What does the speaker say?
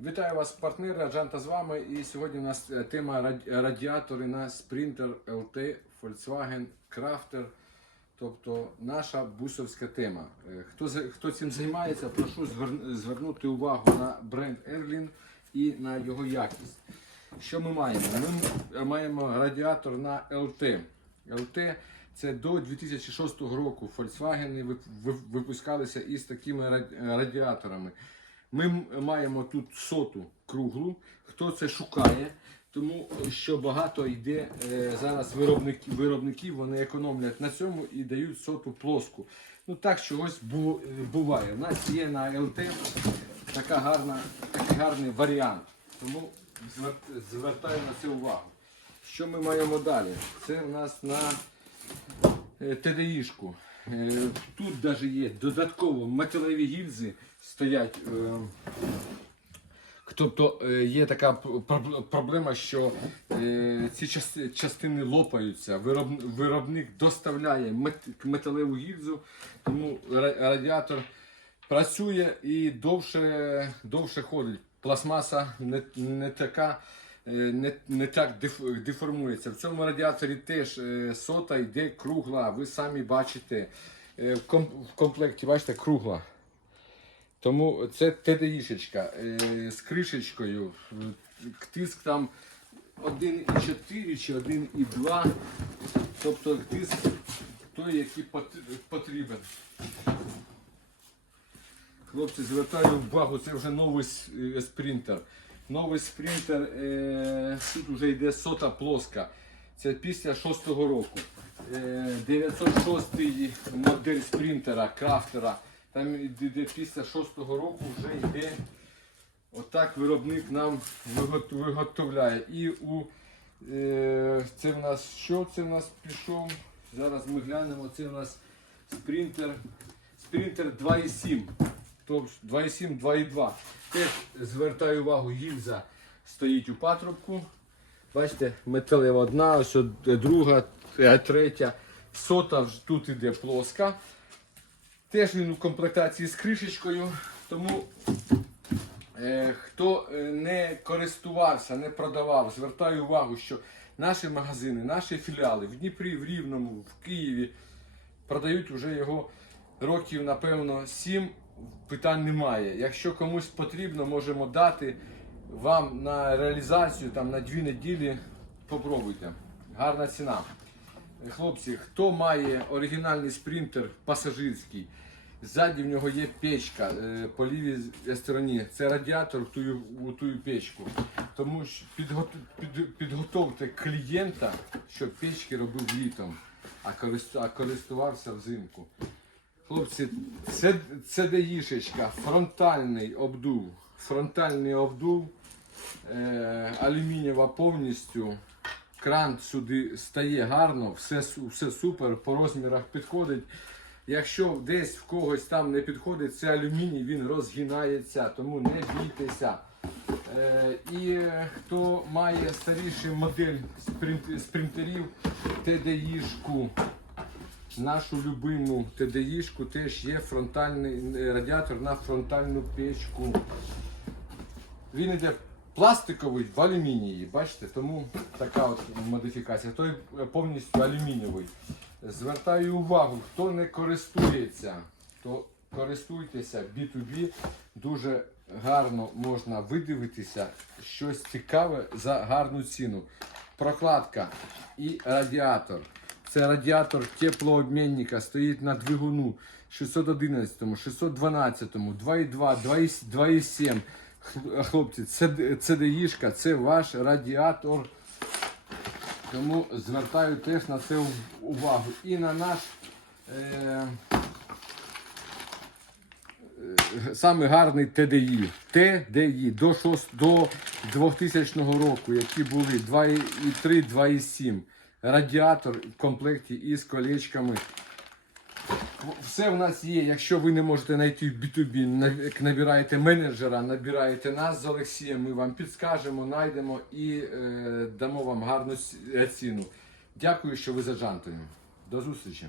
Вітаю вас, партнери. Аджанта з вами. І сьогодні у нас е, тема раді- радіатори на Sprinter LT Volkswagen Crafter. Тобто наша бусовська тема. Е, Хто, хто цим займається, прошу звер- звернути увагу на бренд Erlin і на його якість. Що ми маємо? Ми маємо радіатор на LT. LT це до 2006 року Volkswagen вип- вип- випускалися із такими радіаторами. Ми маємо тут соту круглу. Хто це шукає? Тому що багато йде е, зараз виробників, виробників, вони економлять на цьому і дають соту плоску. Ну так чогось бу- е, буває. У нас є на ЛТ така гарна, такий гарний варіант. Тому звер- звертаю на це увагу. Що ми маємо далі? Це у нас на е. Е, Тут навіть є додатково металеві гільзи стоять. е, Тобто е, є така проблема, що е, ці частини лопаються. Виробник доставляє металеву гільзу, тому радіатор працює і довше, довше ходить. Пластмаса не, не така. Е, Не, не так деформується. В цьому радіаторі теж е, сота йде кругла. Ви самі бачите е, в комплекті, бачите, кругла. Тому це TDI-шечка е, з кришечкою. Тиск там 1,4 чи 1,2. Тобто тиск той, який потрібен. Хлопці, звертаю увагу, це вже новий с- е, спринтер. Новий спринтер, е, тут вже йде сота плоска. Це після 6-го року. Е, 906 модель спринтера, крафтера. Там йде після 6-го року вже йде. Отак виробник нам виготовляє. І у е, це в нас що це в нас пішов? Зараз ми глянемо. Це в нас спринтер. Спринтер 2,7. Тобто 2,7, 2,2. Теж звертаю увагу, гільза стоїть у патрубку. Бачите, металева одна, друга, е, третя. Сота тут іде плоска. Теж він у комплектації з кришечкою. Тому е, хто е, не користувався, не продавав, звертаю увагу, що наші магазини, наші філіали в Дніпрі, в Рівному, в Києві продають вже його років, напевно, 7. Питань немає. Якщо комусь потрібно, можемо дати вам на реалізацію там, на 2 неділі. Попробуйте. Гарна ціна. Хлопці, хто має оригінальний спринтер пасажирський, ззаді в нього є печка е, по лівій стороні. Це радіатор в тую, у тую печку. Тому що підгот, під, підготовте клієнта, щоб печки робив літом, а користувався взимку. Хлопці, це, це даїшечка, фронтальний обдув. Фронтальний обдув, е, алюмінієва повністю. Кран сюди стає гарно, все, все супер, по розмірах підходить. Якщо десь в когось там не підходить, це алюміній, він розгинається, тому не бійтеся. Е, і е, хто має старішу модель спринтерів TDI-шку, нашу любиму TDI-шку, теж є фронтальний е, радіатор на фронтальну печку. Він йде пластиковий в алюмінії, бачите, тому така от модифікація. Той е, повністю алюмінієвий. Звертаю увагу, хто не користується, то користуйтеся B2B. Дуже гарно можна видивитися щось цікаве за гарну ціну. Прокладка і радіатор. Це радіатор теплообмінника стоїть на двигуну 611, 612, 2,2, 2,7. Хлопці, це, це ваш радіатор. Тому звертаю теж на це увагу. І на наш е, е, саме гарний TDI. TDI до, 6, до 2000 року, які були 2,3, 2,7. Радіатор в комплекті із колечками. Все в нас є. Якщо ви не можете знайти в B2B, набираєте менеджера, набираєте нас з Олексієм, ми вам підскажемо, знайдемо і е, дамо вам гарну ціну. Дякую, що ви за Жантою. До зустрічі!